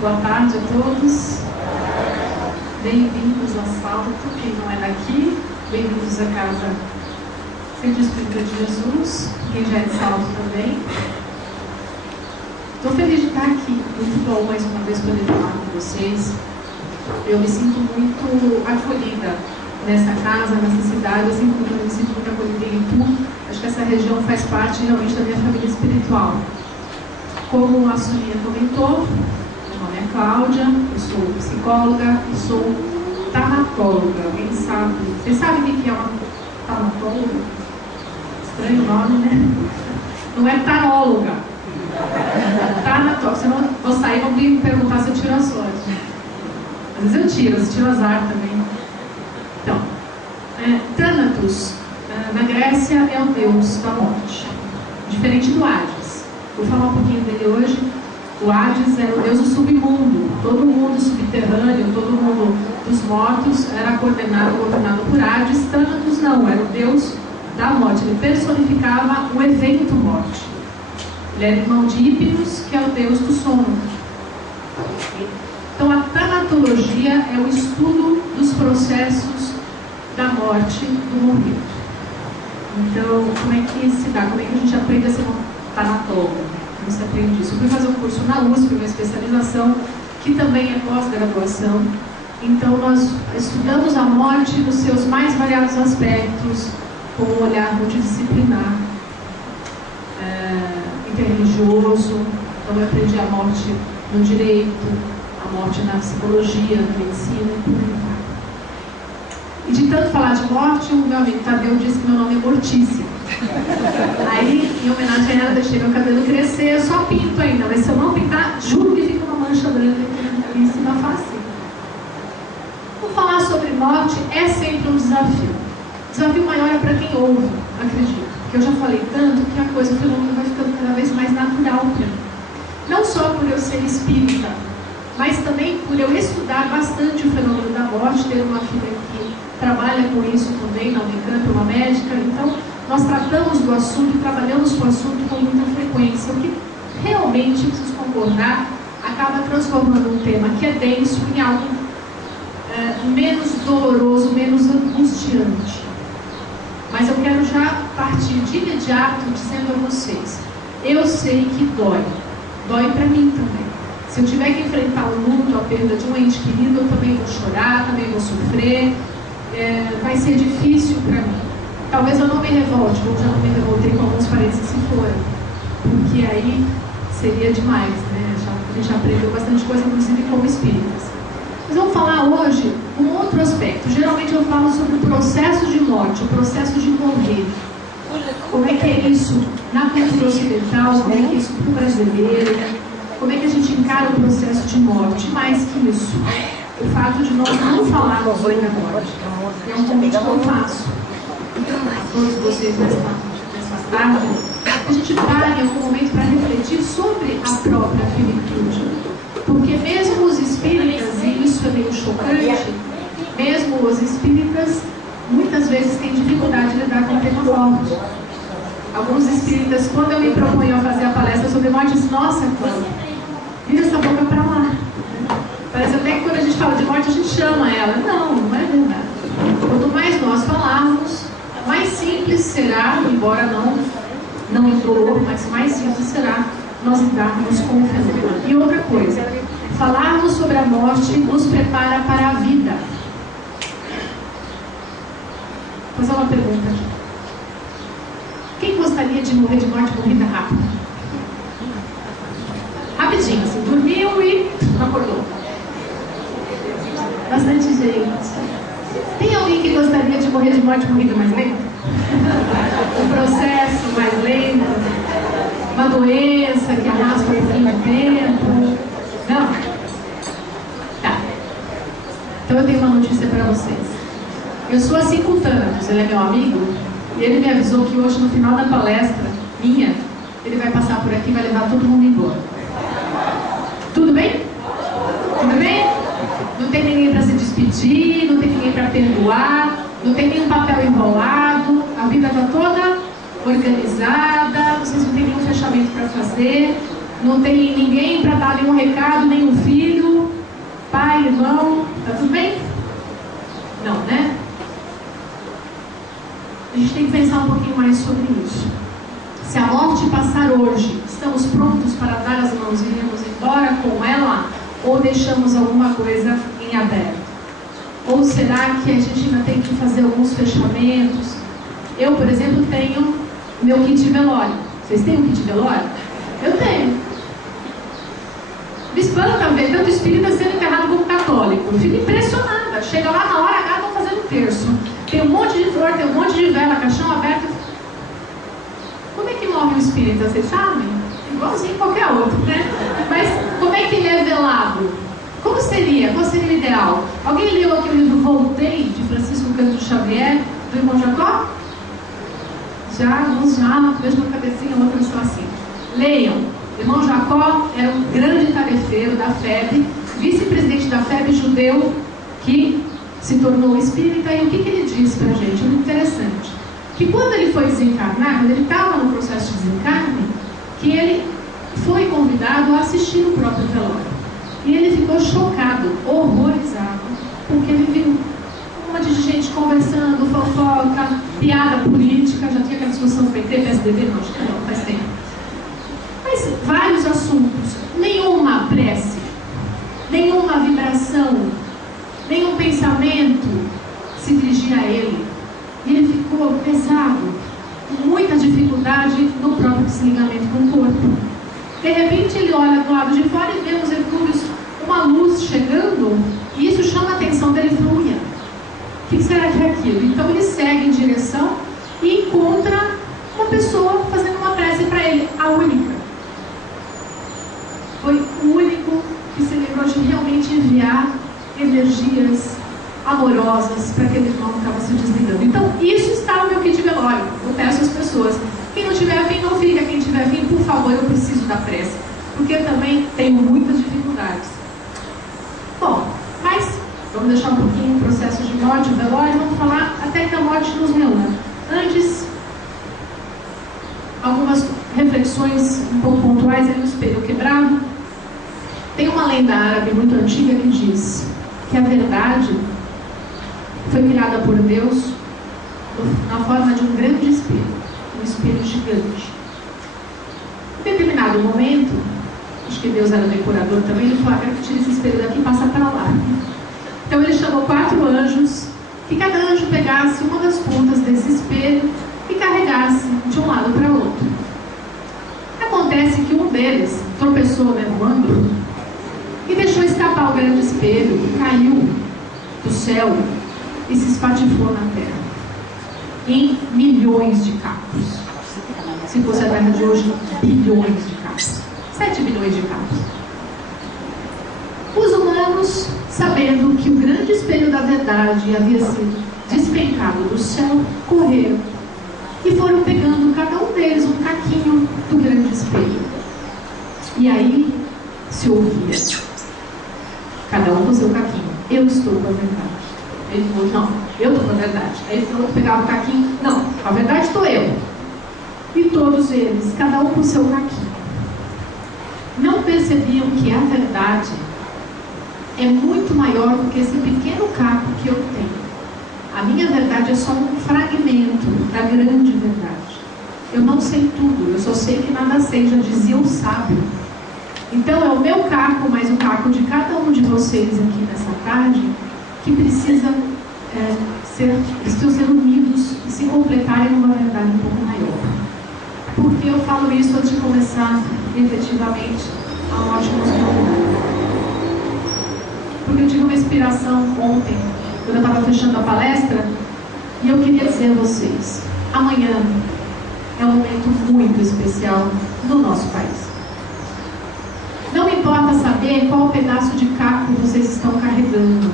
Boa tarde a todos. Bem-vindos ao Salto, quem não é daqui. Bem-vindos à casa Centro Espírita de Jesus, quem já é de Salto também. Estou feliz de estar aqui, muito bom mais uma vez poder falar com vocês. Eu me sinto muito acolhida nessa casa, nessa cidade, assim como eu me sinto muito acolhida em Itu. Acho que essa região faz parte realmente da minha família espiritual. Como a Sonia comentou, meu nome é Cláudia, eu sou psicóloga e sou tanatóloga. Alguém sabe? Vocês sabem o que é uma tanatóloga? Estranho nome, né? Não é taróloga. Tanatóloga. Senão eu vou sair e vão me perguntar se eu tiro a sorte. Às vezes eu tiro azar também. Então, Thanatos, na Grécia, é o deus da morte. Diferente do Hades. Vou falar um pouquinho dele hoje. O Hades era o deus do submundo. Todo mundo subterrâneo, todo mundo dos mortos era governado por Hades. Thanatos não, era o deus da morte. Ele personificava o evento morte. Ele era irmão de Hipnos, que é o deus do sono. Então a tanatologia é o estudo dos processos da morte do morrer. Então, como é que se dá? Como é que a gente aprende a ser um tanatólogo? Como se aprende isso? Eu fui fazer um curso na USP, uma especialização, que também é pós-graduação. Então, nós estudamos a morte nos seus mais variados aspectos, com um olhar multidisciplinar, interreligioso. Então, eu aprendi a morte no direito, a morte na psicologia, na medicina e por aí vai. E de tanto falar de morte, o meu amigo Tadeu disse que meu nome é Mortícia. Aí, em homenagem a ela, deixei meu cabelo crescer, eu só pinto ainda, mas se eu não pintar, juro que fica uma mancha branca aqui em cima fácil. Vou falar sobre morte é sempre um desafio. O desafio maior é para quem ouve, acredito. Porque eu já falei tanto que a coisa, o fenômeno vai ficando cada vez mais natural para mim. Não só por eu ser espírita, mas também por eu estudar bastante o fenômeno da morte, ter uma filha que trabalha com isso também na Unicamp, uma médica. Então, nós tratamos do assunto e trabalhamos com o assunto com muita frequência. O que realmente, preciso concordar, acaba transformando um tema que é denso em algo menos doloroso, menos angustiante. Mas eu quero já partir de imediato dizendo a vocês, eu sei que dói. Dói para mim também. Se eu tiver que enfrentar o luto, a perda de um ente querido, eu também vou chorar, também vou sofrer. Vai ser difícil para mim. Talvez eu não me revolte, como já não me revoltei com alguns parentes que se foram. Porque aí seria demais, né? A gente já aprendeu bastante coisa, inclusive como espíritas. Mas vamos falar hoje um outro aspecto. Geralmente eu falo sobre o processo de morte, o processo de morrer. Como é que é isso na cultura ocidental, como é que é isso para o brasileiro, como é que a gente encara o processo de morte. Mais que isso, o fato de nós não falarmos sobre a morte é um convite que eu faço a todos vocês nessa tarde, que a gente pare em algum momento para refletir sobre a própria finitude. Porque mesmo os espíritas, e isso é meio chocante, mesmo os espíritas muitas vezes têm dificuldade de lidar com o tema morte. Alguns espíritas, quando eu me proponho a fazer a palestra sobre morte, dizem, nossa, vira essa boca para lá. Parece até que quando a gente fala de morte, a gente chama ela. Não, não é verdade. Quanto mais nós falarmos, mais simples será, embora não indolor, mas mais simples será nós lidarmos com o fenômeno. E outra coisa, falarmos sobre a morte nos prepara para a vida. Vou fazer uma pergunta aqui. Quem gostaria de morrer de morte morrida rápida? Rapidinho, assim, dormiu e acordou. Bastante gente. Tem alguém que gostaria de morrer de morte morrida mais lenta? Um processo mais lento? Uma doença que arrasta por muito tempo? Não? Tá. Então eu tenho uma notícia para vocês. Eu sou há 5 anos, ele é meu amigo, e ele me avisou que hoje, no final da palestra minha, ele vai passar por aqui e vai levar todo mundo embora. Tudo bem? Tudo bem? Não tem ninguém para se despedir, não tem ninguém para perdoar, não tem nenhum papel enrolado, a vida está toda organizada, vocês não têm nenhum fechamento para fazer. Não tem ninguém para dar nenhum recado, nenhum filho, pai, irmão, tá tudo bem? Não, né? A gente tem que pensar um pouquinho mais sobre isso. Se a morte passar hoje, estamos prontos para dar as mãos e iremos embora com ela? Ou deixamos alguma coisa em aberto? Ou será que a gente ainda tem que fazer alguns fechamentos? Eu, por exemplo, tenho meu kit de velório. Vocês têm um kit de velório? Eu tenho. Me espanta ver tanto espírita sendo enterrado como católico. Eu fico impressionada. Chega lá na hora H, estão fazendo terço. Tem um monte de flor, tem um monte de vela, caixão aberto. Como é que morre o espírita, vocês sabem? Igualzinho qualquer outro, né? Mas como é que ele é velado? Como seria? Qual seria o ideal? Alguém leu aqui o livro Voltei, de Francisco Cândido Xavier, do irmão Jacó? Já, alguns já, vejo uma cabecinha, outros estão assim. Leiam. O irmão Jacó era um grande tarefeiro da FEB, vice-presidente da FEB judeu, que se tornou espírita. E o que ele diz pra gente? Muito interessante. Que quando ele foi desencarnar, quando ele estava no processo de desencarne, que ele foi convidado a assistir o próprio velório. E ele ficou chocado, horrorizado, porque ele viu um monte de gente conversando, fofoca, piada política. Já tinha aquela discussão do PT, PSDB, não, acho que não, faz tempo. Mas vários assuntos, nenhuma prece, nenhuma vibração, nenhum pensamento se dirigia a ele. E ele ficou pesado, com muita dificuldade no próprio desligamento com o corpo. De repente ele olha do lado de fora e vê nos Hercúleos uma luz chegando, e isso chama a atenção dele e fala: uia, o que será que é aquilo? Então ele segue em direção e encontra uma pessoa fazendo uma prece para ele, a única. Foi o único que se lembrou de realmente enviar energias amorosas para aquele irmão que estava se desligando. Então, isso está no meu kit de velório. Eu peço às pessoas, quem não tiver afim, não fica. Quem tiver afim, por favor, eu preciso da prece, porque eu também tenho muitas dificuldades. Bom, mas vamos deixar um pouquinho o processo de morte, o velório, vamos falar até que a morte nos reúna. Antes, algumas reflexões um pouco pontuais aí no espelho quebrado. Tem uma lenda árabe muito antiga que diz que a verdade foi criada por Deus na forma de um grande espelho, um espelho gigante. Em determinado momento, acho que Deus era decorador também, ele falou: quero que tire esse espelho daqui e passa para lá. Então ele chamou 4 anjos, que cada anjo pegasse uma das pontas desse espelho e carregasse de um lado para o outro. Acontece que um deles tropeçou no ângulo e deixou escapar o grande espelho, que caiu do céu e se espatifou na terra em milhões de cacos. Se fosse a terra de hoje, bilhões de cacos, 7 bilhões de cacos. Os humanos, sabendo que o grande espelho da verdade havia sido despencado do céu, correram e foram pegando cada um deles um caquinho do grande espelho. E aí se ouvia, cada um com seu caquinho: eu estou com a verdade. Ele falou: não, eu estou com a verdade. Aí o outro pegava o caquinho: não, a verdade estou eu. E todos eles, cada um com seu caquinho, não percebiam que a verdade é muito maior do que esse pequeno caco que eu tenho. A minha verdade é só um fragmento da grande verdade. Eu não sei tudo, eu só sei que nada sei, já dizia o sábio. Então é o meu caco, mais o caco de cada um de vocês aqui nessa tarde, que precisam ser unidos e se completarem numa verdade um pouco maior. Por que eu falo isso antes de começar efetivamente a morte nos reúna? Porque eu tive uma inspiração ontem, quando eu estava fechando a palestra, e eu queria dizer a vocês: amanhã é um momento muito especial no nosso país. Não me importa saber qual pedaço de caco vocês estão carregando,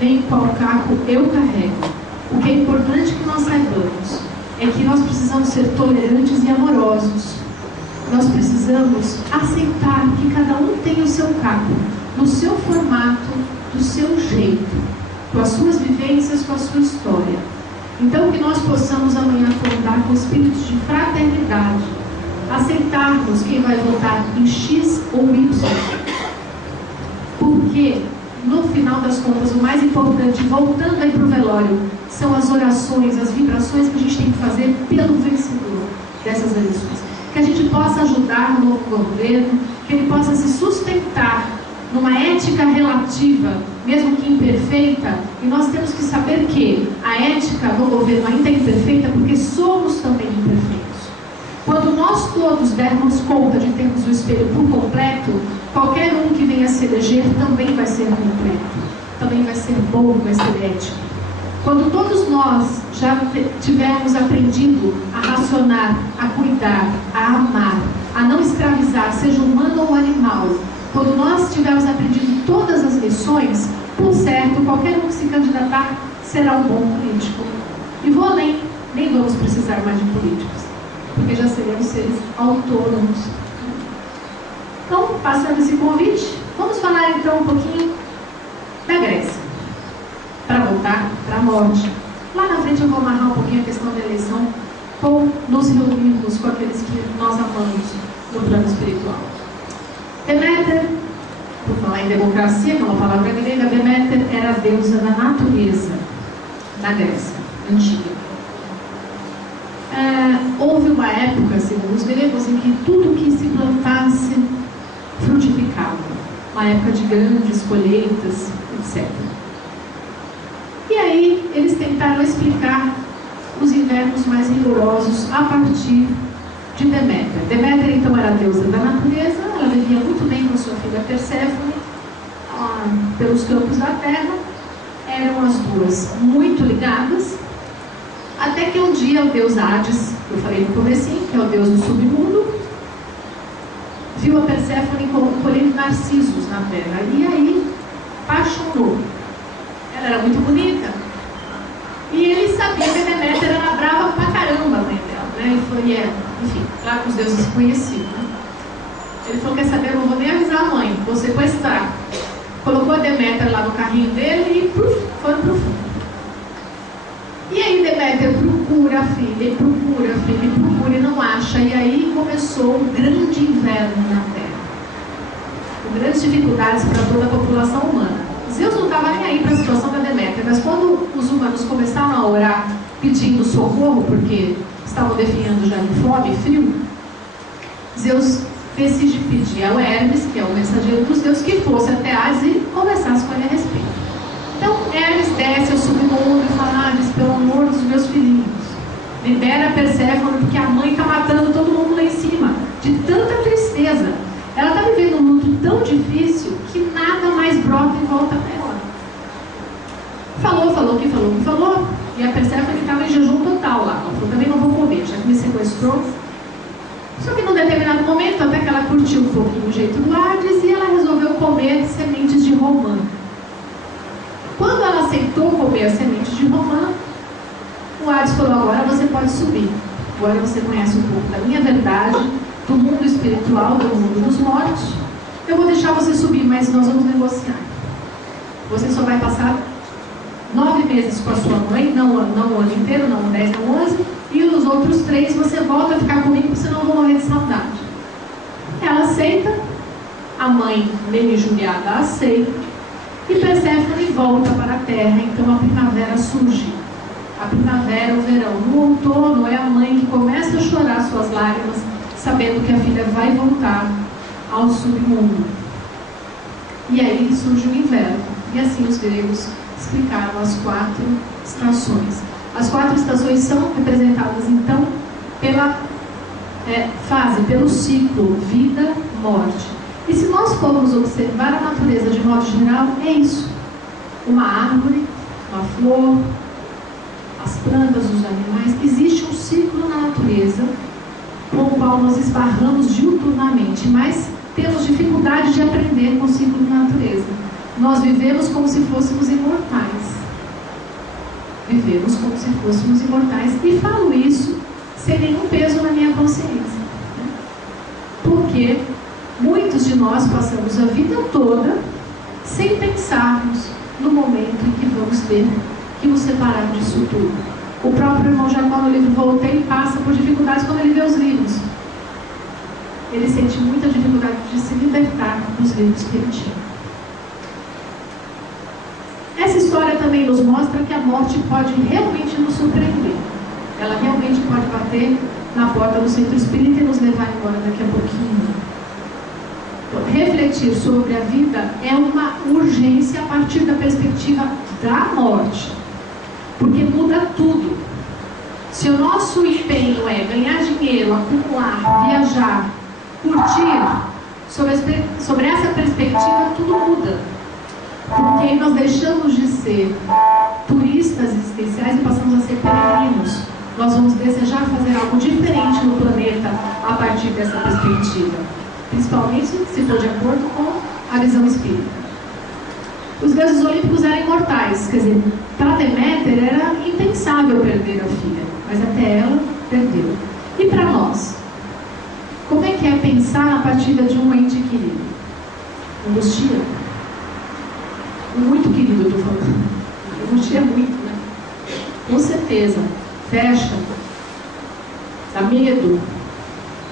nem qual caco eu carrego. O que é importante que nós saibamos é que nós precisamos ser tolerantes e amorosos. Nós precisamos aceitar que cada um tem o seu caco, no seu formato, do seu jeito, com as suas vivências, com a sua história. Então que nós possamos amanhã acordar com espíritos de fraternidade, aceitar preocuparmos quem vai votar em X ou Y. Porque, no final das contas, o mais importante, voltando aí para o velório, são as orações, as vibrações que a gente tem que fazer pelo vencedor dessas eleições. Que a gente possa ajudar no novo governo, que ele possa se sustentar numa ética relativa, mesmo que imperfeita, e nós temos que saber que a ética no governo ainda é imperfeita porque somos também imperfeitos. Quando nós todos dermos conta de termos o espelho por completo, qualquer um que venha se eleger também vai ser completo, também vai ser bom, vai ser ético. Quando todos nós já tivermos aprendido a racionar, a cuidar, a amar, a não escravizar, seja humano ou animal, quando nós tivermos aprendido todas as lições, por certo, qualquer um que se candidatar será um bom político. E vou além, nem vamos precisar mais de políticos, porque já seremos seres autônomos. Então, passando esse convite, vamos falar então um pouquinho da Grécia, para voltar para a morte. Lá na frente eu vou amarrar um pouquinho a questão da eleição com nos reunirmos com aqueles que nós amamos no plano espiritual. Deméter, por falar em democracia, que é uma palavra grega, Deméter era a deusa da natureza na Grécia antiga. Houve uma época, segundo os gregos, em que tudo que se plantasse frutificava. Uma época de grandes colheitas, etc. E aí eles tentaram explicar os invernos mais rigorosos a partir de Deméter. Deméter então era a deusa da natureza, ela vivia muito bem com sua filha Perséfone, pelos campos da terra, eram as duas muito ligadas, até que um dia o deus Hades, que eu falei no comecinho, que é o deus do submundo, viu a Perséfone colhendo narcisos na terra, e aí apaixonou. Ela era muito bonita, e ele sabia que a Deméter era brava pra caramba, a mãe dela, né? Ele falou, enfim, claro que os deuses se conheciam, né? Ele falou, quer saber, eu não vou nem avisar a mãe, vou sequestrar. Colocou a Deméter lá no carrinho dele e foram pro fundo. E aí Deméter procura a filha, procura e não acha. E aí começou um grande inverno na Terra, com grandes dificuldades para toda a população humana. Zeus não estava nem aí para a situação da Deméter, mas quando os humanos começaram a orar pedindo socorro, porque estavam definhando já de fome e frio, Zeus decide pedir ao Hermes, que é o mensageiro dos deuses, que fosse até Hades e conversasse com ele a respeito. Então Hermes desce ao submundo e fala, Hades, pelo amor dos meus filhinhos, libera Perséfone, porque a mãe está matando todo mundo lá em cima, de tanta tristeza. Ela está vivendo um luto tão difícil que nada mais brota em volta dela. Falou, e a Perséfone estava em jejum total lá. Ela falou, também não vou comer, já que me sequestrou. Só que num determinado momento, até que ela curtiu um pouquinho o jeito do Hades, e ela resolveu comer sementes de romã. Quando ela aceitou comer as sementes de romã, o Hades falou, agora você pode subir. Agora você conhece um pouco da minha verdade, do mundo espiritual, do mundo dos mortos. Eu vou deixar você subir, mas nós vamos negociar. Você só vai passar 9 meses com a sua mãe, não o ano inteiro, não 10, não 11, e os outros 3 você volta a ficar comigo, senão eu vou morrer de saudade. Ela aceita, a mãe, meio injuriada, aceita, e Perséfone volta para a terra. Então a primavera surge. A primavera, o verão. No outono é a mãe que começa a chorar suas lágrimas, sabendo que a filha vai voltar ao submundo. E aí surge o inverno. E assim os gregos explicaram as 4 estações. As 4 estações são representadas então pela fase, pelo ciclo vida, morte. E se nós formos observar a natureza de modo geral, é isso. Uma árvore, uma flor, as plantas, os animais. Existe um ciclo na natureza com o qual nós esbarramos diuturnamente, mas temos dificuldade de aprender com o ciclo da natureza. Nós vivemos como se fôssemos imortais. Vivemos como se fôssemos imortais. E falo isso sem nenhum peso na minha consciência. Porque muitos de nós passamos a vida toda sem pensarmos no momento em que vamos ter que nos separar disso tudo. O próprio irmão Jacó, no livro Voltei, passa por dificuldades quando ele vê os livros. ele sente muita dificuldade de se libertar dos livros que ele tinha. Essa história também nos mostra que a morte pode realmente nos surpreender. Ela realmente pode bater na porta do centro espírita e nos levar embora daqui a pouquinho. Então, refletir sobre a vida é uma urgência a partir da perspectiva da morte, porque muda tudo. Se o nosso empenho é ganhar dinheiro, acumular, viajar, curtir, sobre essa perspectiva tudo muda, porque aí nós deixamos de ser turistas existenciais e passamos a ser peregrinos. Nós vamos desejar fazer algo diferente no planeta a partir dessa perspectiva, principalmente se for de acordo com a visão espírita. Os deuses olímpicos eram imortais, quer dizer, para Deméter era impensável perder a filha, mas até ela perdeu. E para nós? Como é que é pensar na partida de um ente querido? Angustia? Muito querido, eu estou falando. Angustia muito, né? Com certeza. Fecha? Dá medo?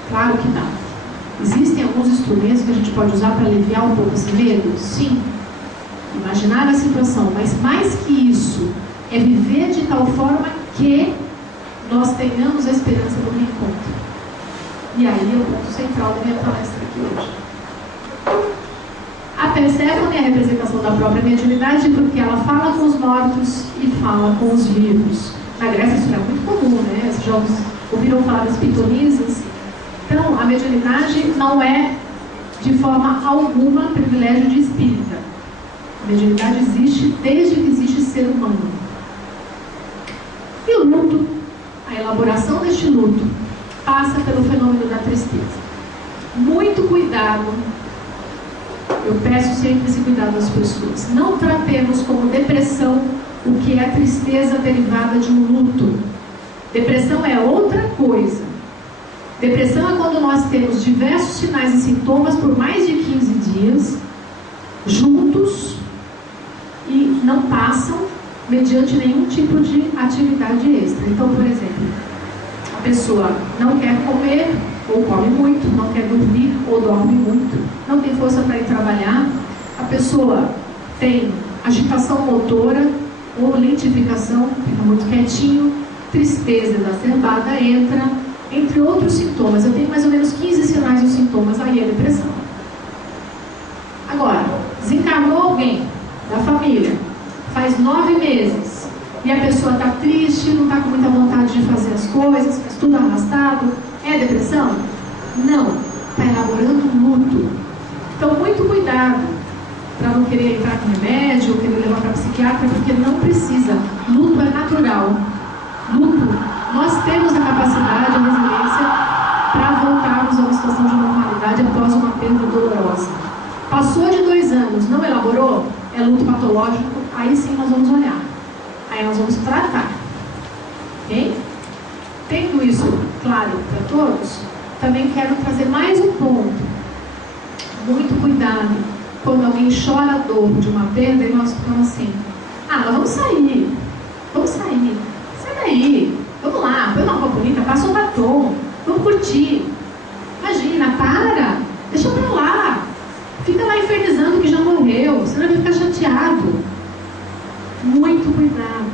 Claro que dá. Existem alguns instrumentos que a gente pode usar para aliviar um pouco esse medo? Sim. Imaginar a situação, mas mais que isso, é viver de tal forma que nós tenhamos a esperança do reencontro. E aí é o ponto central da minha palestra aqui hoje. A Perséfone é a representação da própria mediunidade, porque ela fala com os mortos e fala com os vivos. Na Grécia isso era muito comum, né? Esses jogos ouviram falar das pitonisas. Então, a mediunidade não é, de forma alguma, privilégio de espírita. A mediunidade existe desde que existe ser humano. E o luto, a elaboração deste luto, passa pelo fenômeno da tristeza. Muito cuidado, eu peço sempre esse cuidado das pessoas. Não tratemos como depressão o que é tristeza derivada de um luto. Depressão é outra coisa. Depressão é quando nós temos diversos sinais e sintomas por mais de 15 dias, juntos, e não passam mediante nenhum tipo de atividade extra. Então, por exemplo, a pessoa não quer comer ou come muito, não quer dormir ou dorme muito, não tem força para ir trabalhar, a pessoa tem agitação motora ou lentificação, fica muito quietinho, tristeza exacerbada entra, entre outros sintomas. Eu tenho mais ou menos 15 sinais e sintomas, aí é depressão. Agora, desencarnou alguém da família, faz 9 meses, e a pessoa está triste, não está com muita vontade de fazer as coisas, faz tudo arrastado, é depressão? Não, está elaborando um luto. Então, muito cuidado para não querer entrar com remédio, ou querer levar para psiquiatra, porque não precisa. Luto é natural. Luto, nós temos a capacidade, a resiliência para voltarmos a uma situação de normalidade após uma perda dolorosa. Passou de 2 anos, não elaborou? É luto patológico, aí sim nós vamos olhar. Aí nós vamos tratar. Ok? Tendo isso claro para todos, também quero trazer mais um ponto. Muito cuidado quando alguém chora a dor de uma perda e nós ficamos assim: ah, nós vamos sair, sai daí, vamos lá, põe uma roupa bonita, passa um batom, vamos curtir. Imagina, para, deixa pra lá, fica lá infernizando que já morreu, senão vai ficar chateado. Muito cuidado.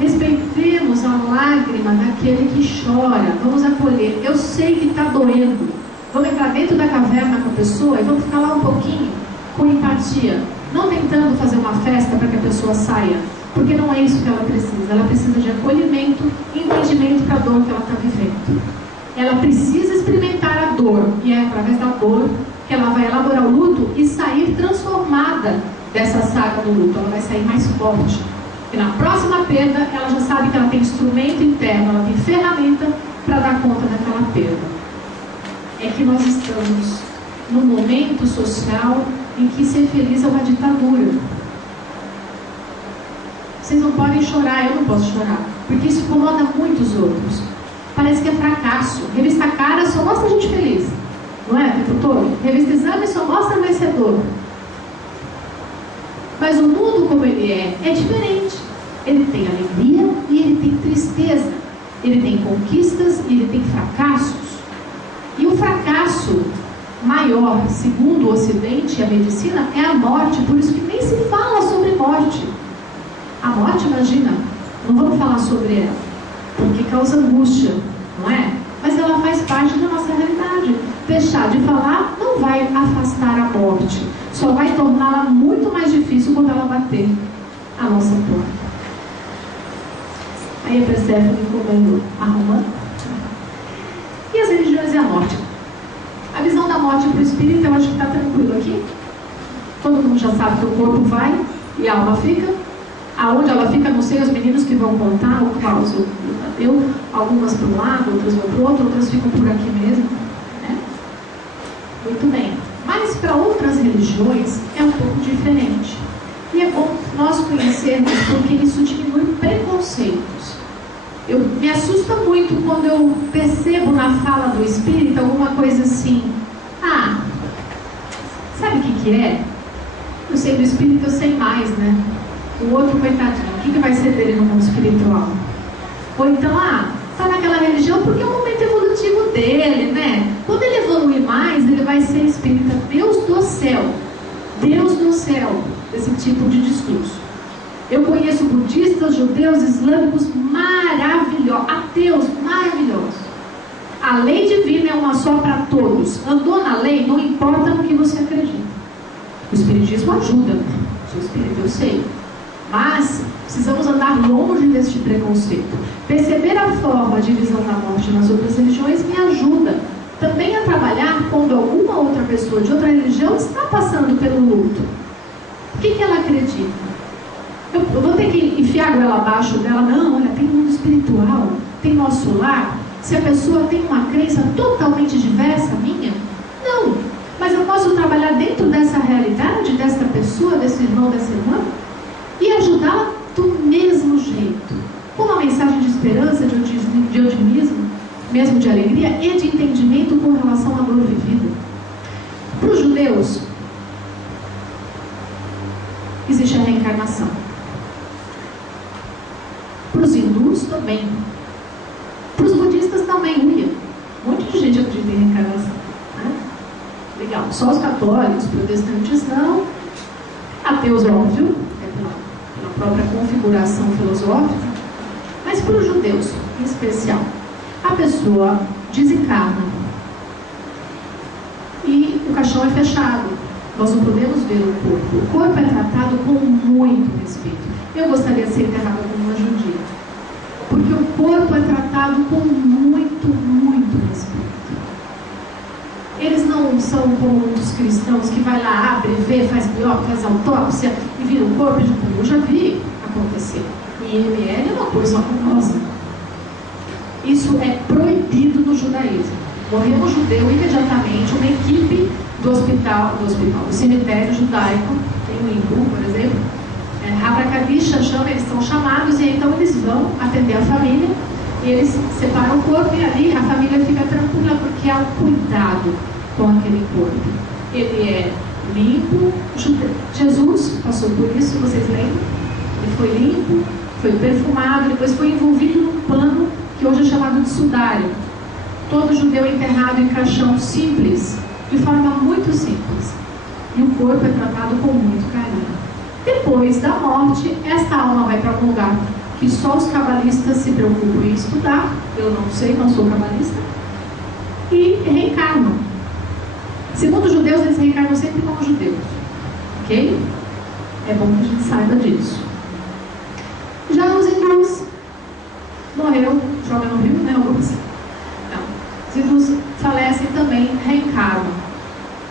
Respeitemos a lágrima daquele que chora. Vamos acolher. Eu sei que está doendo. Vamos entrar dentro da caverna com a pessoa e vamos ficar lá um pouquinho com empatia. Não tentando fazer uma festa para que a pessoa saia, porque não é isso que ela precisa. Ela precisa de acolhimento e entendimento para a dor que ela está vivendo. Ela precisa experimentar a dor, e é através da dor que ela vai elaborar o luto e sair transformada dessa saga do luto. Ela vai sair mais forte. E na próxima perda, ela já sabe que ela tem instrumento interno, ela tem ferramenta para dar conta daquela perda. É que nós estamos num momento social em que ser feliz é uma ditadura. Vocês não podem chorar, eu não posso chorar, porque isso incomoda muito os outros. Parece que é fracasso. Revista Cara só mostra a gente feliz, não é? O tempo todo. Revista Exame só mostra vencedor. Mas o mundo como ele é diferente. Ele tem alegria e ele tem tristeza. Ele tem conquistas e ele tem fracassos. E o fracasso fracasso maior, segundo o Ocidente e a medicina, é a morte. Por isso que nem se fala sobre morte. A morte, imagina, não vamos falar sobre ela, porque causa angústia, não é? Mas ela faz parte da nossa realidade. Deixar de falar não vai afastar a morte, só vai torná-la muito mais difícil quando ela bater a nossa porta. Aí a Perséfone comendo arrumando. E as religiões e a morte? A visão da morte para o espírito, eu acho que está tranquilo aqui. Todo mundo já sabe que o corpo vai e a alma fica. Aonde ela fica, não sei, os meninos que vão contar, o Klaus e o Tadeu, algumas para um lado, outras vão para o outro, outras ficam por aqui mesmo, né? Muito bem. Mas para outras religiões é um pouco diferente. E é bom nós conhecermos, porque isso diminui preconceitos. Me assusta muito quando eu percebo na fala do espírito alguma coisa assim: ah, sabe o que é? Eu sei do espírito, eu sei mais, né? O outro, coitadinho, o que vai ser dele no mundo espiritual? Ou então, está naquela religião porque é o momento evolutivo dele, né? Quando ele evoluir mais, ele vai ser espírita. Deus do céu, esse tipo de discurso. Eu conheço budistas, judeus, islâmicos maravilhosos, ateus maravilhosos. A lei divina é uma só para todos. Andou na lei, não importa no que você acredita. O espiritismo ajuda. Sou espírita, eu sei. Mas precisamos andar longe deste preconceito. Perceber a forma de visão da morte nas outras religiões me ajuda também a trabalhar quando alguma outra pessoa de outra religião está passando pelo luto. O que ela acredita? Eu vou ter que enfiar a goela abaixo dela? Não, olha, tem mundo espiritual, tem nosso lar. Se a pessoa tem uma crença totalmente diversa minha, não. Mas eu posso trabalhar dentro dessa realidade, dessa pessoa, desse irmão, dessa irmã, e ajudá-la do mesmo jeito, com uma mensagem de esperança, de otimismo, mesmo de alegria e de entendimento com relação à dor vivida. Para os judeus, existe a reencarnação. Para os hindus também. Para os budistas também. Um monte de gente acredita em reencarnação, né? Legal. Só os católicos, protestantes não. Ateus, óbvio, pela própria configuração filosófica. Mas para os judeus, em especial, a pessoa desencarna e o caixão é fechado. Nós não podemos ver o corpo. O corpo é tratado com muito respeito. Eu gostaria de ser enterrada como uma judia, porque o corpo é tratado com muito, muito respeito. Eles não são como muitos cristãos que vai lá, abre, vê, faz biópsia, faz autópsia e vira o corpo. Eu já vi acontecer. E IML é uma coisa horrorosa. Isso é proibido no judaísmo. Morreu um judeu, imediatamente uma equipe do cemitério judaico, tem um Imbu, por exemplo, Rabrakadisha chama, eles são chamados e então eles vão atender a família e eles separam o corpo e ali a família fica tranquila porque há um cuidado com aquele corpo. Ele é limpo. Jesus passou por isso, vocês lembram? Ele foi limpo, foi perfumado, depois foi envolvido num pano que hoje é chamado de sudário. Todo judeu é enterrado em caixão simples, de forma muito simples. E o corpo é tratado com muito carinho. Depois da morte, esta alma vai para algum lugar que só os cabalistas se preocupam em estudar. Eu não sei, não sou cabalista. E reencarnam. Segundo os judeus, eles reencarnam sempre como judeus. Ok? É bom que a gente saiba disso. Já os hindus, morreu, joga no rio, né? Alguns. Não. Os hindus falecem também, reencarnam.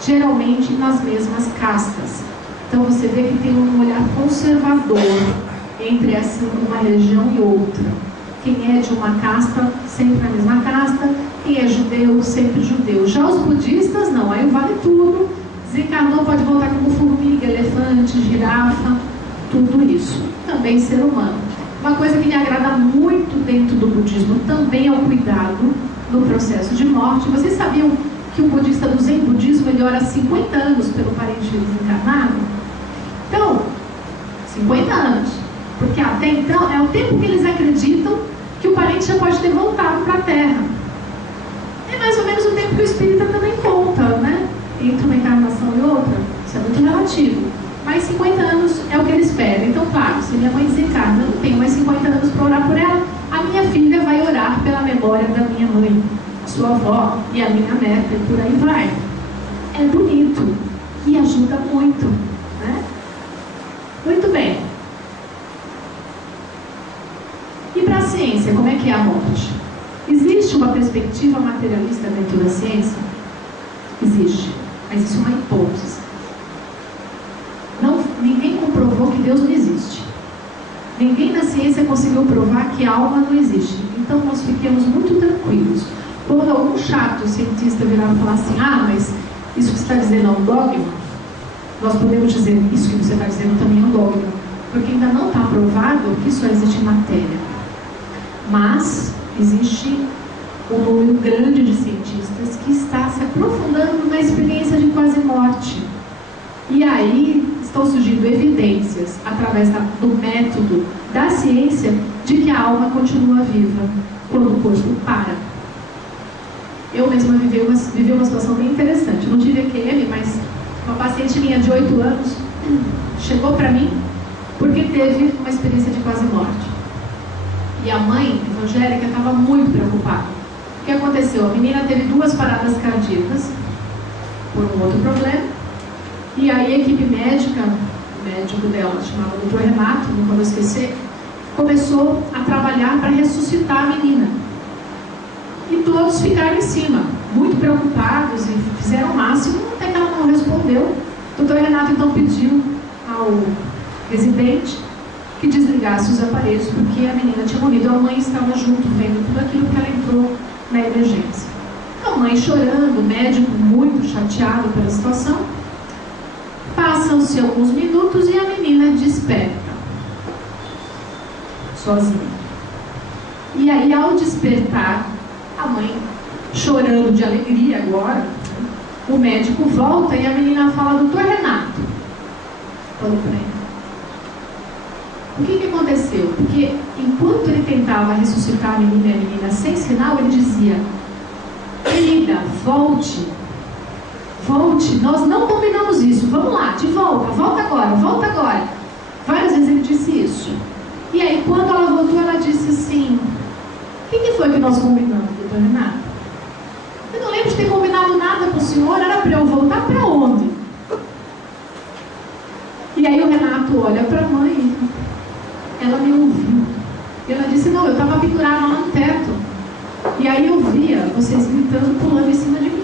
Geralmente nas mesmas castas. Então você vê que tem um olhar conservador entre uma religião e outra. Quem é de uma casta, sempre na mesma casta. Quem é judeu, sempre judeu. Já os budistas, não. Aí vale tudo. Desencarnou, pode voltar como formiga, elefante, girafa, tudo isso. Também ser humano. Uma coisa que me agrada muito dentro do budismo também é o cuidado no processo de morte. Vocês sabiam que o budista do Zen budismo ele ora 50 anos pelo parente desencarnado? Então, 50 anos. Porque até então é o tempo que eles acreditam que o parente já pode ter voltado para a Terra. É mais ou menos o tempo que o espírita também conta. memória da minha mãe, a sua avó e a minha neta, e por aí vai. É bonito e ajuda muito, né? Muito bem. E para a ciência, como é que é a morte? Existe uma perspectiva materialista dentro da ciência? Existe, mas isso é uma hipótese. Ninguém comprovou que Deus não existe. Ninguém na ciência conseguiu provar que a alma não existe. Então nós fiquemos muito tranquilos. Quando algum chato cientista virar e falar assim, mas isso que você está dizendo é um dogma, nós podemos dizer, isso que você está dizendo também é um dogma, porque ainda não está provado que só existe matéria. Mas existe um número grande de cientistas que está se aprofundando na experiência de quase morte. E aí estão surgindo evidências, através do método da ciência, de que a alma continua viva quando o corpo para. Eu mesma vivi uma situação bem interessante. Eu não tive EQM, mas uma paciente minha de 8 anos chegou para mim porque teve uma experiência de quase morte. E a mãe evangélica estava muito preocupada. O que aconteceu? A menina teve 2 paradas cardíacas por um outro problema. E aí a equipe médica, o médico dela, chamado Dr. Renato, nunca vou esquecer, começou a trabalhar para ressuscitar a menina. E todos ficaram em cima, muito preocupados, e fizeram o máximo, até que ela não respondeu. O Dr. Renato então pediu ao residente que desligasse os aparelhos, porque a menina tinha morrido. A mãe estava junto, vendo tudo aquilo, que ela entrou na emergência. A mãe chorando, o médico muito chateado pela situação. Passam-se alguns minutos e a menina desperta, sozinha. E aí, ao despertar, a mãe, chorando de alegria agora, o médico volta e a menina fala, Dr. Renato, falou para ele, o que aconteceu? Porque enquanto ele tentava ressuscitar a menina sem sinal, ele dizia, querida, volte, nós não combinamos isso, vamos lá, de volta agora. Várias vezes ele disse isso. E aí, quando ela voltou, ela disse assim, o que foi que nós combinamos, doutor Renato? Eu não lembro de ter combinado nada com o senhor, era para eu voltar para onde? E aí o Renato olha para a mãe, ela me ouviu. E ela disse, não, eu estava pendurada lá no teto. E aí eu via vocês gritando, pulando em cima de mim,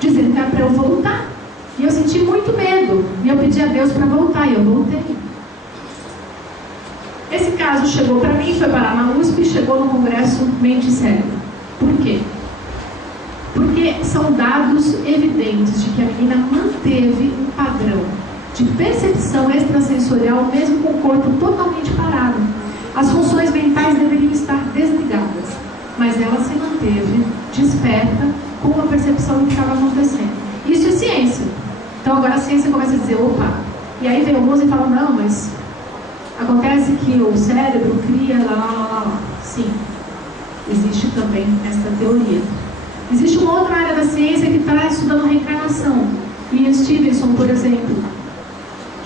dizendo que era para eu voltar. E eu senti muito medo. E eu pedi a Deus para voltar. E eu voltei. Esse caso chegou para mim, foi parar na USP e chegou no Congresso Mente e Cérebro. Por quê? Porque são dados evidentes de que a menina manteve um padrão de percepção extrasensorial, mesmo com o corpo totalmente parado. As funções mentais deveriam estar desligadas, mas ela se manteve desperta com a percepção do que estava acontecendo. Isso é ciência. Então agora a ciência começa a dizer, opa, e aí vem o moço e fala, não, mas acontece que o cérebro cria lá. Sim, existe também essa teoria. Existe uma outra área da ciência que está estudando reencarnação. Ian Stevenson, por exemplo,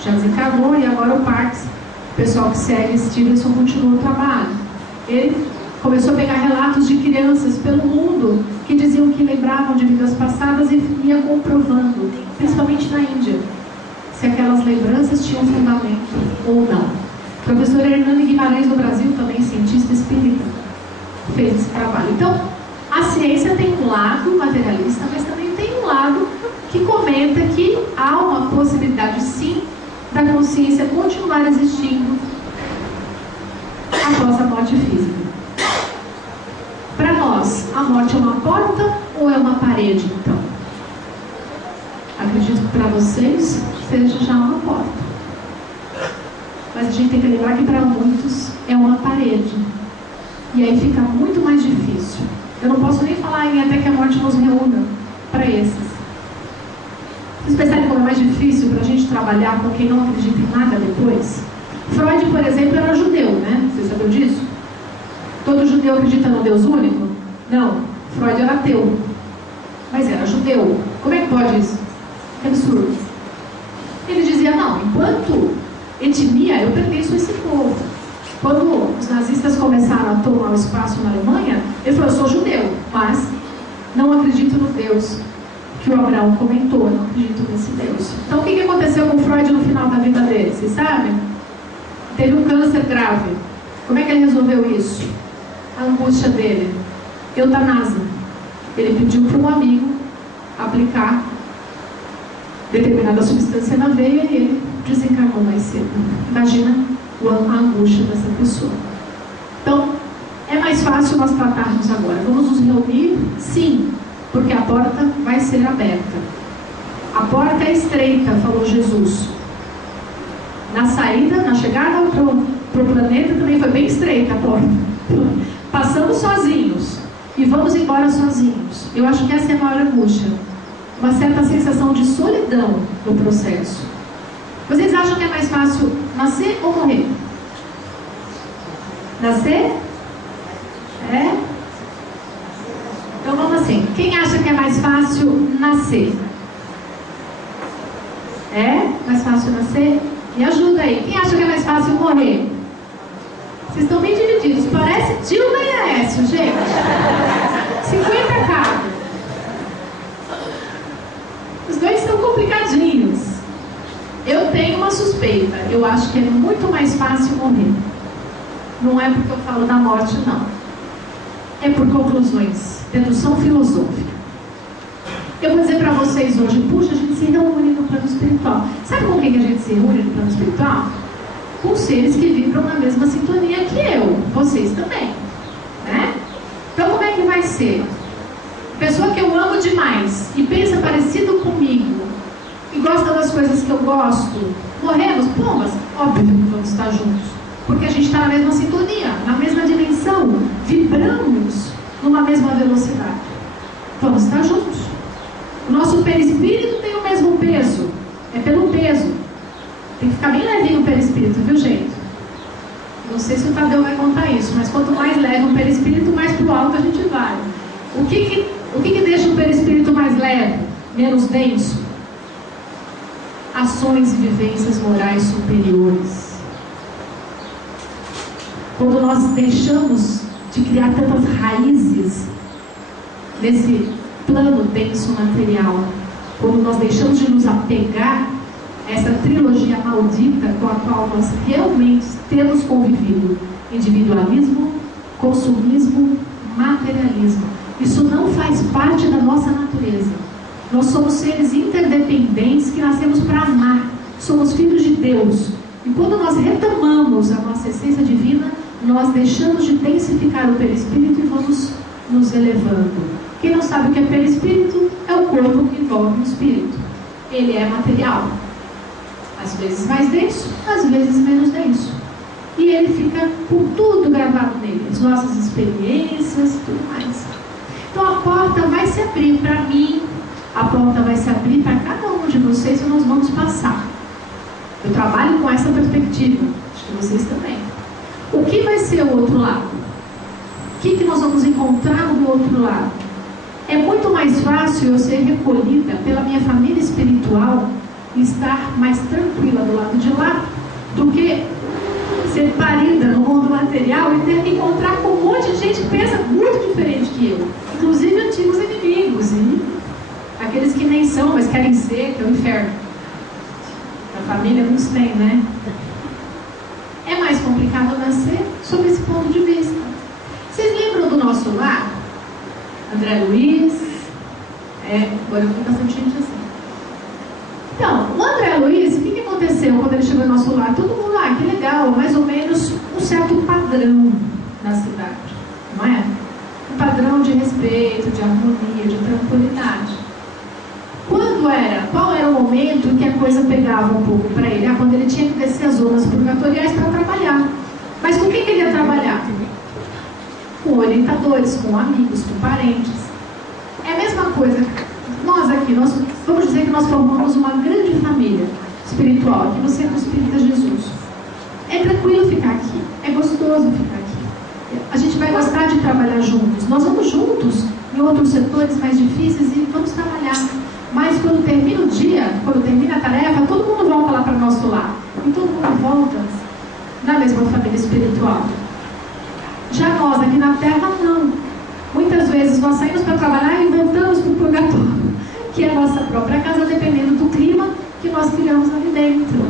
já desencarnou, e agora o Parks, o pessoal que segue Stevenson, continua o trabalho. Ele começou a pegar relatos de crianças pelo mundo que diziam que lembravam de vidas passadas e ia comprovando, principalmente na Índia, se aquelas lembranças tinham fundamento ou não. O professor Hernani Guimarães, do Brasil, também cientista espírita, fez esse trabalho. Então, a ciência tem um lado materialista, mas também tem um lado que comenta que há uma possibilidade, sim, da consciência continuar existindo após a morte física. Para nós, a morte é uma porta ou é uma parede, então? Acredito que para vocês seja já uma porta. Mas a gente tem que lembrar que para muitos é uma parede. E aí fica muito mais difícil. Eu não posso nem falar em até que a morte nos reúna para esses. Vocês percebem como é mais difícil para a gente trabalhar com quem não acredita em nada depois? Freud, por exemplo, era judeu, né? Você sabia disso? Todo judeu acredita no Deus único? Não. Freud era ateu. Mas era judeu. Como é que pode isso? Que absurdo. Ele dizia, não, enquanto etnia, eu pertenço a esse povo. Quando os nazistas começaram a tomar o espaço na Alemanha, ele falou: eu sou judeu, mas não acredito no Deus que o Abraão comentou, não acredito nesse Deus. Então o que aconteceu com Freud no final da vida dele? Vocês sabem? Teve um câncer grave. Como é que ele resolveu isso? A angústia dele. Eutanásia. Ele pediu para um amigo aplicar determinada substância na veia e ele desencarnou mais cedo. Imagina a angústia dessa pessoa. Então, é mais fácil nós tratarmos agora. Vamos nos reunir? Sim, porque a porta vai ser aberta. A porta é estreita, falou Jesus. Na saída, na chegada para o planeta também foi bem estreita a porta. Passamos sozinhos e vamos embora sozinhos. Eu acho que essa é a maior angústia. Uma certa sensação de solidão no processo. Vocês acham que é mais fácil nascer ou morrer? Nascer? É? Então vamos assim. Quem acha que é mais fácil nascer? É? Mais fácil nascer? Me ajuda aí. Quem acha que é mais fácil morrer? Vocês estão bem divididos. Parece Dilma e Aécio, gente. 50 cada. Os dois são complicadinhos. Eu tenho uma suspeita. Eu acho que é muito mais fácil morrer. Não é porque eu falo da morte, não. É por conclusões. Dedução filosófica. Eu vou dizer para vocês hoje, puxa, a gente se reúne no plano espiritual. Sabe com quem que a gente se reúne no plano espiritual? Com seres que vibram na mesma sintonia que eu. Vocês também. Né? Então como é que vai ser? Pessoa que eu amo demais e pensa parecido comigo e gosta das coisas que eu gosto, morremos? Pombas, óbvio que vamos estar juntos, porque a gente está na mesma sintonia, na mesma dimensão, vibramos numa mesma velocidade. Vamos estar juntos. O nosso perispírito tem o mesmo peso, é pelo peso. Tem que ficar bem levinho o perispírito, viu, gente? Não sei se o Tadeu vai contar isso, mas quanto mais leve o perispírito, mais pro alto a gente vai. O que deixa o perispírito mais leve, menos denso? Ações e vivências morais superiores. Quando nós deixamos de criar tantas raízes nesse plano denso material, quando nós deixamos de nos apegar a essa trilogia maldita com a qual nós realmente temos convivido: individualismo, consumismo, materialismo. Isso não faz parte da nossa natureza. Nós somos seres interdependentes que nascemos para amar. Somos filhos de Deus. E quando nós retomamos a nossa essência divina, nós deixamos de densificar o perispírito e vamos nos elevando. Quem não sabe o que é perispírito, é o corpo que envolve o espírito. Ele é material. Às vezes mais denso, às vezes menos denso. E ele fica com tudo gravado nele. As nossas experiências, tudo mais. Então a porta vai se abrir para mim, a porta vai se abrir para cada um de vocês e nós vamos passar. Eu trabalho com essa perspectiva, acho que vocês também. O que vai ser o outro lado? O que nós vamos encontrar do outro lado? É muito mais fácil eu ser recolhida pela minha família espiritual e estar mais tranquila do lado de lá do que ser parida no mundo material e ter que encontrar com um monte de gente que pensa muito diferente que eu, inclusive antigos inimigos e aqueles que nem são, mas querem ser, que é o inferno. A família nos tem, né? É mais complicado nascer sob esse ponto de vista. Vocês lembram do nosso lar? André Luiz, agora eu fico bastante gente assim. Então, o André Luiz, o que aconteceu quando ele chegou no nosso lar? Todo mundo, que legal, mais ou menos um certo padrão na cidade, não é? Um padrão de respeito, de harmonia, de tranquilidade. Qual era o momento em que a coisa pegava um pouco para ele? Quando ele tinha que descer as zonas purgatoriais para trabalhar. Mas com quem que ele ia trabalhar? Com orientadores, com amigos, com parentes. É a mesma coisa. Nós aqui, vamos dizer que nós formamos uma grande família espiritual aqui no Centro Espírita Jesus. É tranquilo ficar aqui, é gostoso ficar aqui. A gente vai gostar de trabalhar juntos. Nós vamos juntos em outros setores mais difíceis e vamos trabalhar. Mas quando termina o dia, quando termina a tarefa, todo mundo volta lá para o nosso lar. E todo mundo volta na mesma família espiritual. Já nós aqui na Terra, não. Muitas vezes nós saímos para trabalhar e voltamos para o purgatório, que é a nossa própria casa, dependendo do clima que nós criamos ali dentro.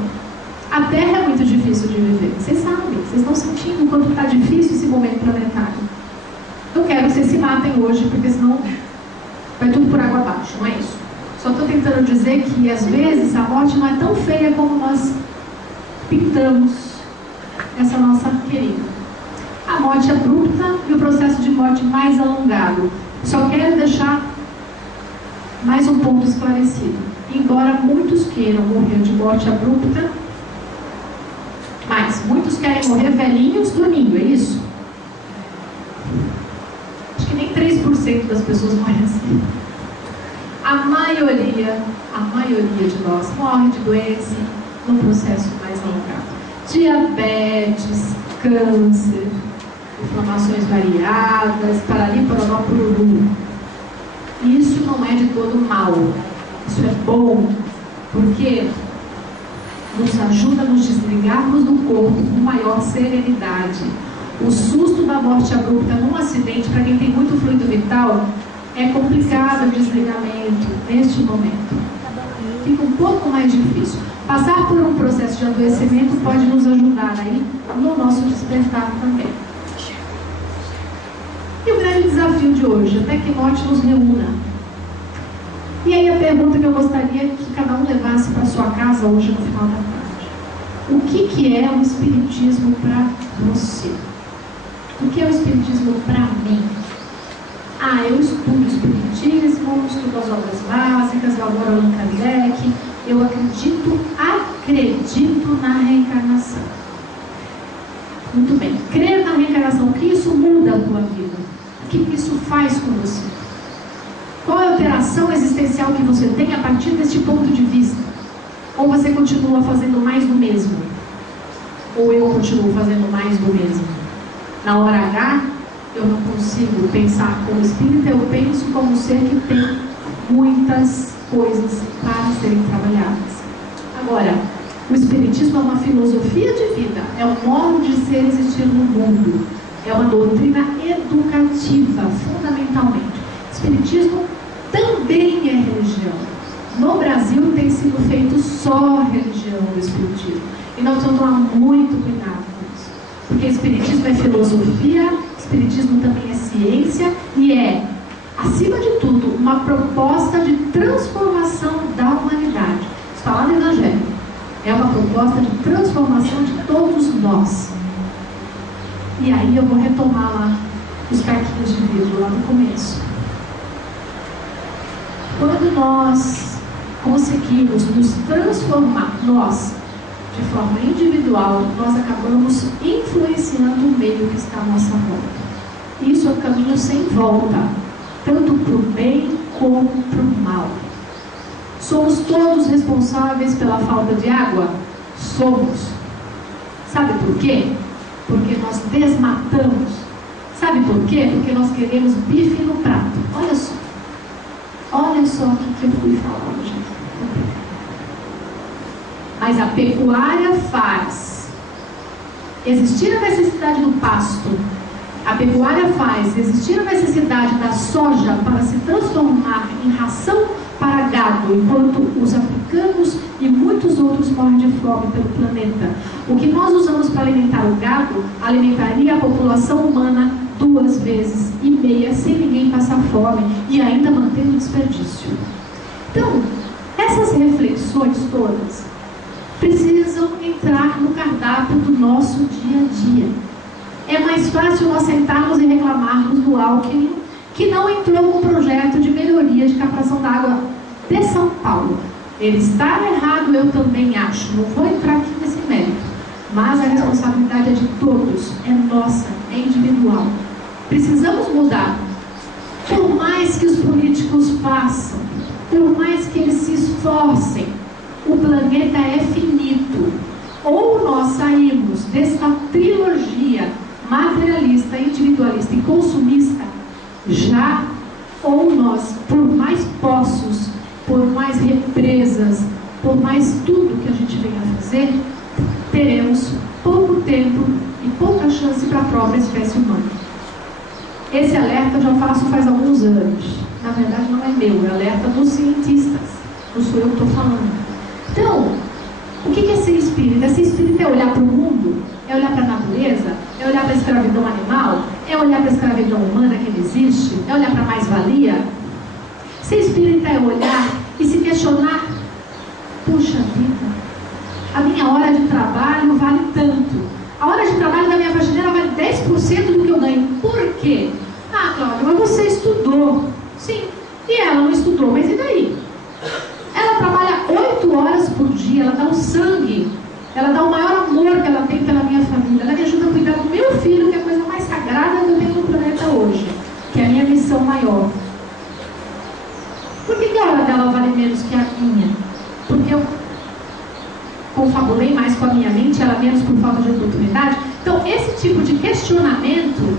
A Terra é muito difícil de viver. Vocês sabem, vocês estão sentindo o quanto está difícil esse momento planetário. Eu quero que vocês se matem hoje, porque senão vai tudo por água abaixo, não é isso? Só estou tentando dizer que às vezes a morte não é tão feia como nós pintamos essa nossa querida. A morte abrupta e o processo de morte mais alongado. Só quero deixar mais um ponto esclarecido. Embora muitos queiram morrer de morte abrupta, mas muitos querem morrer velhinhos dormindo, é isso? Acho que nem 3% das pessoas morrem assim. A maioria de nós morre de doença no processo mais alongado. Diabetes, câncer, inflamações variadas, parali, pororó, pururu. Isso não é de todo mal. Isso é bom, porque nos ajuda a nos desligarmos do corpo com maior serenidade. O susto da morte abrupta num acidente, para quem tem muito fluido vital, é complicado o desligamento neste momento. Fica um pouco mais difícil. Passar por um processo de adoecimento pode nos ajudar aí no nosso despertar também. E o grande desafio de hoje, até que morte nos reúna. E aí a pergunta que eu gostaria que cada um levasse para sua casa hoje no final da tarde. O que é o Espiritismo para você? O que é o Espiritismo para mim? Eu estudo o Espiritismo, estudo as obras básicas, eu adoro Allan Kardec, eu acredito na reencarnação. Muito bem, crer na reencarnação, o que isso muda a tua vida? O que isso faz com você? Qual é a alteração existencial que você tem a partir deste ponto de vista? Ou você continua fazendo mais do mesmo? Ou eu continuo fazendo mais do mesmo? Na hora H, eu não consigo pensar como espírita, eu penso como ser que tem muitas coisas para serem trabalhadas. Agora, o Espiritismo é uma filosofia de vida, é um modo de ser e existir no mundo, é uma doutrina educativa, fundamentalmente. O Espiritismo também é religião. No Brasil tem sido feito só religião do Espiritismo, e nós temos que tomar muito cuidado com isso, porque o Espiritismo é filosofia, o Espiritismo também é ciência e é, acima de tudo, uma proposta de transformação da humanidade. Está lá no Evangelho. É uma proposta de transformação de todos nós. E aí eu vou retomar lá os caquinhos de vidro lá no começo. Quando nós conseguimos nos transformar, nós, de forma individual, nós acabamos influenciando o meio que está à nossa volta. Isso é um caminho sem volta, tanto para o bem como para o mal. Somos todos responsáveis pela falta de água? Somos. Sabe por quê? Porque nós desmatamos. Sabe por quê? Porque nós queremos bife no prato. Olha só. Olha só o que eu fui falar hoje. Mas a pecuária faz existir a necessidade do pasto. A pecuária faz existir a necessidade da soja para se transformar em ração para gado, enquanto os africanos e muitos outros morrem de fome pelo planeta. O que nós usamos para alimentar o gado alimentaria a população humana 2,5 vezes, sem ninguém passar fome e ainda mantendo desperdício. Então, essas reflexões todas precisam entrar no cardápio do nosso dia a dia. É mais fácil nós sentarmos e reclamarmos do Alckmin, que não entrou no projeto de melhoria de captação da água de São Paulo. Ele está errado, eu também acho. Não vou entrar aqui nesse mérito. Mas a responsabilidade é de todos, é nossa, é individual. Precisamos mudar. Por mais que os políticos façam, por mais que eles se esforcem, o planeta é finito. Ou nós saímos desta trilogia materialista, individualista e consumista, já, ou nós, por mais poços, por mais represas, por mais tudo que a gente venha a fazer, teremos pouco tempo chance para a própria espécie humana. Esse alerta eu já faço faz alguns anos. Na verdade não é meu, é alerta dos cientistas. Não sou eu que estou falando. Então, o que é ser espírita? Ser espírita é olhar para o mundo, é olhar para a natureza, é olhar para a escravidão animal, é olhar para a escravidão humana que não existe, é olhar para a mais-valia. Ser espírita é olhar e se questionar: puxa vida, a minha hora de trabalho vale tanto. A hora de trabalho da minha faxineira vale 10% do que eu ganho. Por quê? Ah, Cláudia, mas você estudou. Sim, e ela não estudou, mas e daí? Ela trabalha 8 horas por dia, ela dá o sangue, ela dá o maior amor que ela tem pela minha família, ela me ajuda a cuidar do meu filho, que é a coisa mais sagrada que eu tenho no planeta hoje, que é a minha missão maior. Por que a hora dela vale menos que a minha? Porque eu confabulei mais com a minha mente, ela menos por falta de oportunidade. Então, esse tipo de questionamento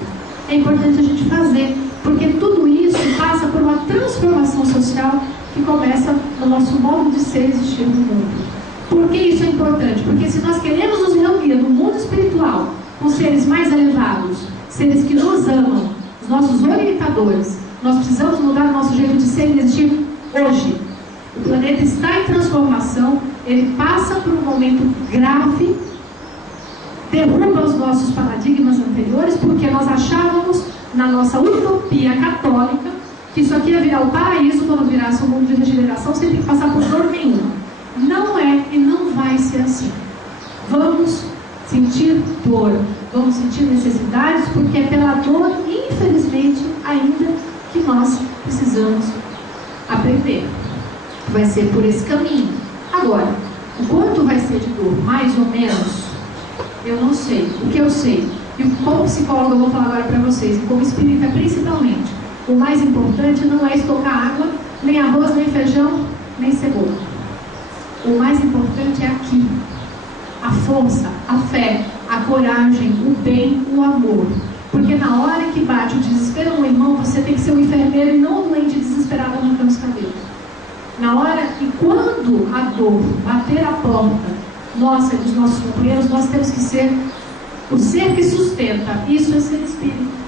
é importante a gente fazer, porque tudo isso passa por uma transformação social que começa no nosso modo de ser e existir no mundo. Por que isso é importante? Porque se nós queremos nos reunir no mundo espiritual com seres mais elevados, seres que nos amam, os nossos orientadores, nós precisamos mudar o nosso jeito de ser e existir hoje. O planeta está em transformação, ele passa por um momento grave, derruba os nossos paradigmas anteriores, porque nós achávamos, na nossa utopia católica, que isso aqui ia virar o paraíso quando virasse um mundo de regeneração, sem ter que passar por dor nenhuma. Não é e não vai ser assim. Vamos sentir dor, vamos sentir necessidades, porque é pela dor, infelizmente, ainda que nós precisamos aprender. Vai ser por esse caminho. Agora, o quanto vai ser de dor, mais ou menos, eu não sei. O que eu sei, e como psicóloga eu vou falar agora para vocês, e como espírita principalmente, o mais importante não é estocar água, nem arroz, nem feijão, nem cebola. O mais importante é aqui. A força, a fé, a coragem, o bem, o amor. Porque na hora que bate o desespero no irmão, você tem que ser o enfermeiro e não o doente desesperado arrancando os cabelos. Na hora e quando a dor bater a porta nossa e dos nossos companheiros, nós temos que ser o ser que sustenta. Isso é ser espírita.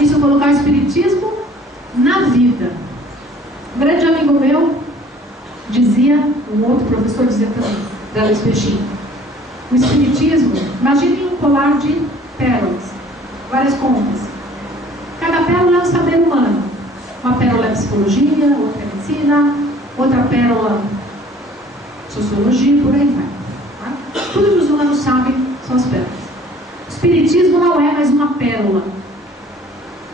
Isso é colocar o espiritismo na vida. Um grande amigo meu dizia, um outro professor dizia também, da Luiz Peixinho, o espiritismo, imagine um colar de pérolas, várias contas. Cada pérola é um saber humano. Uma pérola é psicologia, outra é medicina, outra pérola sociologia, por aí vai. Tá? Tudo que os humanos sabem são as pérolas. O espiritismo não é mais uma pérola.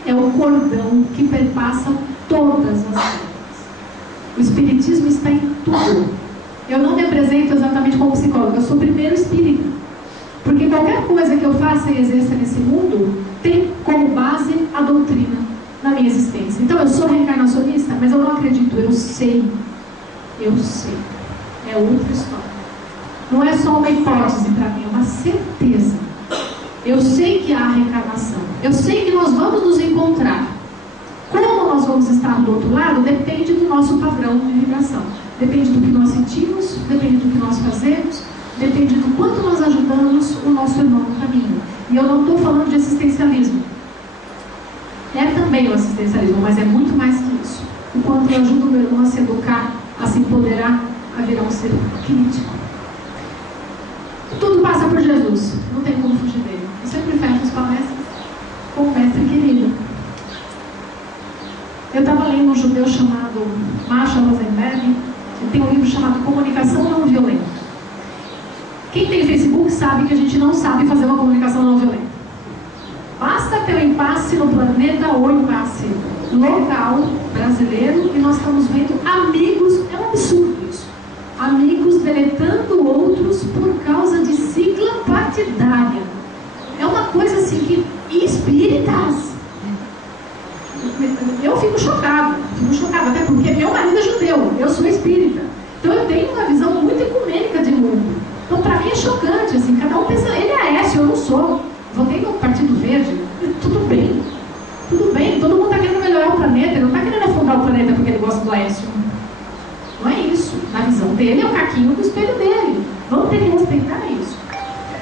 É o cordão que perpassa todas as pérolas. O espiritismo está em tudo. Eu não me apresento exatamente como psicóloga, eu sou primeiro espírita. Porque qualquer coisa que eu faça e exerça nesse mundo tem como base a doutrina na minha existência. Então eu sou reencarnacionista, mas eu não acredito, eu sei. Eu sei. É outra história. Não é só uma hipótese para mim, é uma certeza. Eu sei que há reencarnação. Eu sei que nós vamos nos encontrar. Como nós vamos estar do outro lado depende do nosso padrão de vibração. Depende do que nós sentimos, depende do que nós fazemos, depende do quanto nós ajudamos o nosso irmão no caminho. E eu não estou falando de assistencialismo. É também o assistencialismo, mas é muito mais que isso. O quanto eu ajudo o meu irmão a se educar, a se empoderar, a virar um ser crítico. Tudo passa por Jesus, não tem como fugir dele. Eu sempre fecho as palestras com o mestre querido. Eu estava lendo um judeu chamado Marshall Rosenberg, que tem um livro chamado Comunicação Não Violenta. Quem tem Facebook sabe que a gente não sabe fazer uma comunicação não violenta. Basta ter um impasse no planeta ou impasse local brasileiro e nós estamos vendo amigos, é um absurdo isso, amigos deletando outros por causa de sigla partidária. É uma coisa assim que espíritas. Eu fico chocada, até porque meu marido é judeu, eu sou espírita. Então eu tenho uma visão muito ecumênica de mundo. Então para mim é chocante, assim, cada um pensa, ele é Aécio, eu não sou. Votei no Partido Verde, tudo bem, todo mundo está querendo melhorar o planeta, ele não está querendo afundar o planeta porque ele gosta do Aécio. Não é isso, na visão dele é o caquinho do espelho dele. Vamos ter que respeitar isso.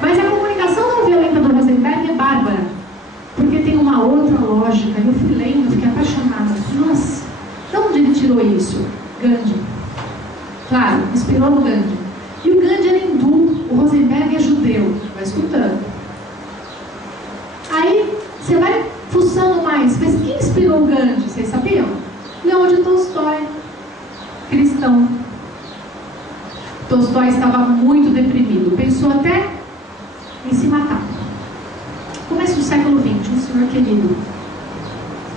Mas a comunicação não violenta do Rosenberg lógica. Eu fui lendo, fiquei apaixonada. Nossa, de onde ele tirou isso? Gandhi. Claro, inspirou no Gandhi. E o Gandhi era hindu, o Rosenberg é judeu. Vai escutando. Aí, você vai fuçando mais. Mas quem inspirou o Gandhi? Vocês sabiam? Leão de Tolstói, cristão. Tolstói estava muito deprimido. Pensou até em se matar. Começo do século XX, um senhor querido.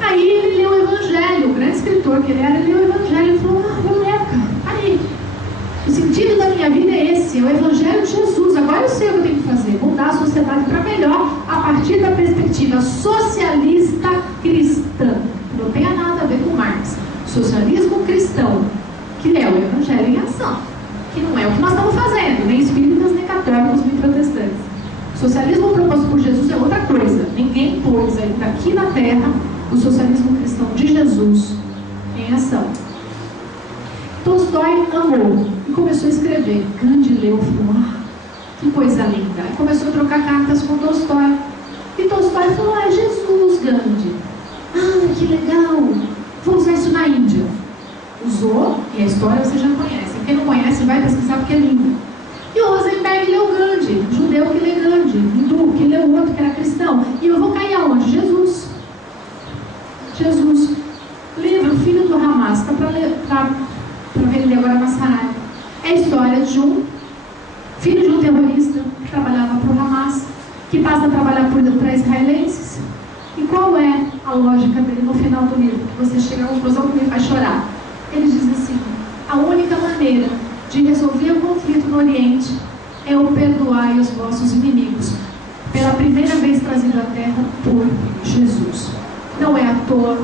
Aí ele leu o Evangelho, o grande escritor que ele era, ele leu o Evangelho e falou: Eureka, aí, o sentido da minha vida é esse, é o Evangelho de Jesus. Agora eu sei o que eu tenho que fazer, mudar a sociedade para melhor, a partir da perspectiva socialista cristã. Não tem nada a ver com Marx. Socialismo cristão, que é o Evangelho em ação, que não é o que nós estamos fazendo, nem espíritas, nem católicos, nem protestantes. Socialismo proposto por Jesus é outra coisa. Ninguém pôs ainda aqui na Terra o socialismo cristão de Jesus em ação. Tolstói amou e começou a escrever. Gandhi leu e falou: que coisa linda. Aí começou a trocar cartas com Tolstói. E Tolstói falou: é Jesus, Gandhi. Que legal. Vou usar isso na Índia. Usou, e a história você já conhece. Quem não conhece vai pesquisar porque é lindo. E o Rosenberg leu Gandhi, judeu que lê Gandhi, hindu que leu outro que era cristão. E eu vou cair aonde? Jesus. Jesus. Livro Filho do Hamas, está para vender agora na Saraiva. É a história de um filho de um terrorista que trabalhava para o Hamas, que passa a trabalhar para israelenses. E qual é a lógica dele no final do livro? Que você chega à conclusão que ele vai chorar. Ele diz assim: a única maneira de resolver o conflito no Oriente é o perdoai os vossos inimigos, pela primeira vez trazido à Terra por Jesus. Não é à toa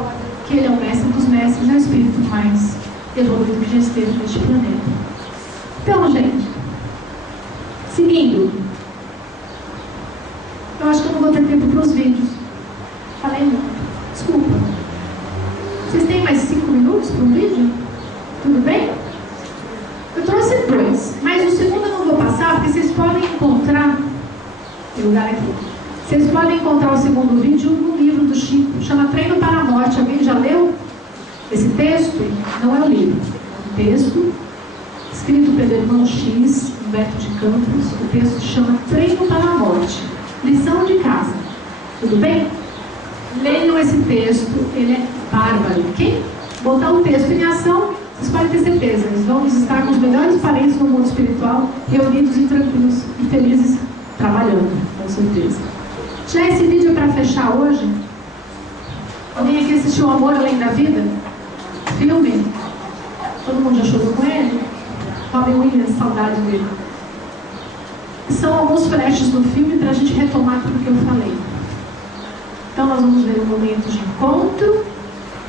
que ele é o mestre dos mestres, é o espírito mais evoluído que já esteve neste planeta. Então, gente, seguindo, eu acho que eu não vou ter tempo para os vídeos. Falei muito. Desculpa. Vocês têm mais 5 minutos para um vídeo? Tudo bem? Eu trouxe 2, mas o segundo eu não vou passar, porque vocês podem encontrar, tem lugar aqui, vocês podem encontrar o segundo vídeo no livro do Chico, chama Treino para a Morte. Alguém já leu esse texto? Não é o livro, é um texto escrito pelo irmão X, Humberto de Campos. O texto chama Treino para a Morte, lição de casa. Tudo bem? Leiam esse texto, ele é bárbaro. Quem botar o texto em ação, vocês podem ter certeza, eles vão estar com os melhores parentes no mundo espiritual, reunidos e tranquilos e felizes, trabalhando, com certeza. Já esse vídeo é para fechar hoje. Alguém aqui assistiu Amor Além da Vida? Filme. Todo mundo já chorou com ele? Robin Williams, saudade dele. São alguns flashes do filme para a gente retomar tudo que eu falei. Então nós vamos ver o momento de encontro,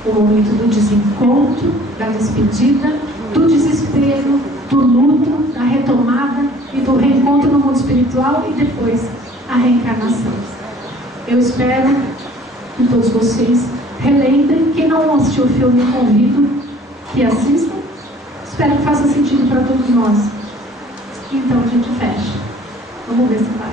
o momento do desencontro, da despedida, do desespero, do luto, da retomada e do reencontro no mundo espiritual e depois a reencarnação. Eu espero que todos vocês relembrem. Quem não assistiu o filme, convido que assistam. Espero que faça sentido para todos nós. Então a gente fecha. Vamos ver se vai.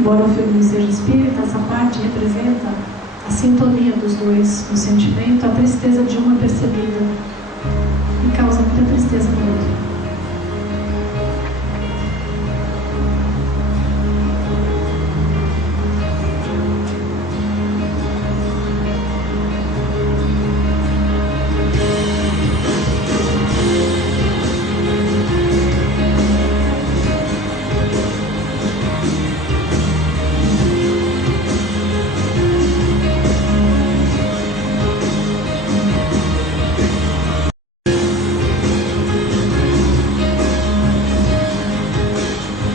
embora o filme não seja espírita, essa parte representa a sintonia dos dois no sentimento, a tristeza de uma percebida e causa muita tristeza no outro.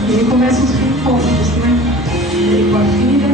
E aí começam os reencontros, né? Ele com a filha.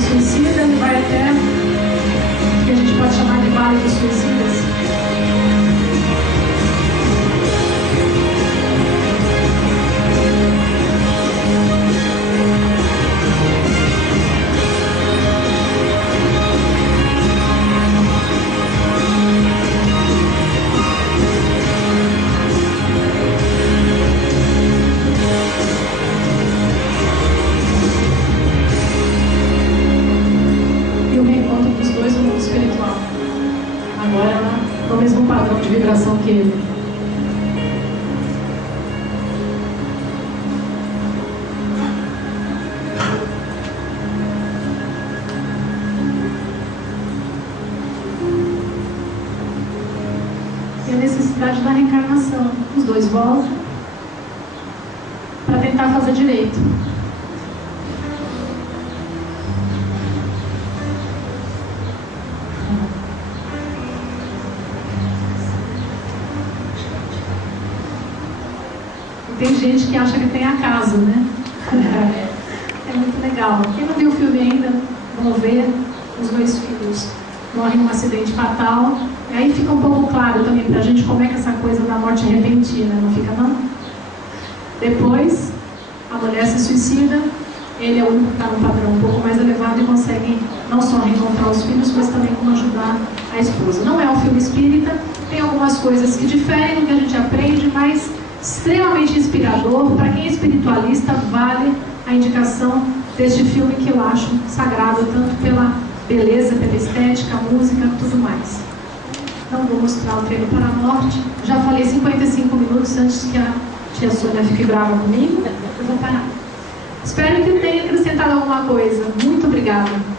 Suicida, ele vai até o que a gente pode chamar de Vale dos Suicidas. Espiritual. Agora ela no mesmo padrão de vibração que ele. E a necessidade da reencarnação. Os dois voltam para tentar fazer direito. Tem gente que acha que tem acaso, né? É muito legal. Quem não viu o filme ainda, vão ver. Os dois filhos morrem num acidente fatal. E aí fica um pouco claro também pra gente como é que essa coisa da morte repentina, não fica não? Depois, a mulher se suicida. Ele é o único que está num padrão um pouco mais elevado e consegue não só reencontrar os filhos, mas também como ajudar a esposa. Não é um filme espírita, tem algumas coisas que diferem do que a gente aprende, mas extremamente inspirador. Para quem é espiritualista, vale a indicação deste filme, que eu acho sagrado, tanto pela beleza, pela estética, música, tudo mais. Não vou mostrar o treino para a morte. Já falei 55 minutos antes que a tia Sônia fique brava comigo. Eu vou parar. Espero que tenha acrescentado alguma coisa. Muito obrigada.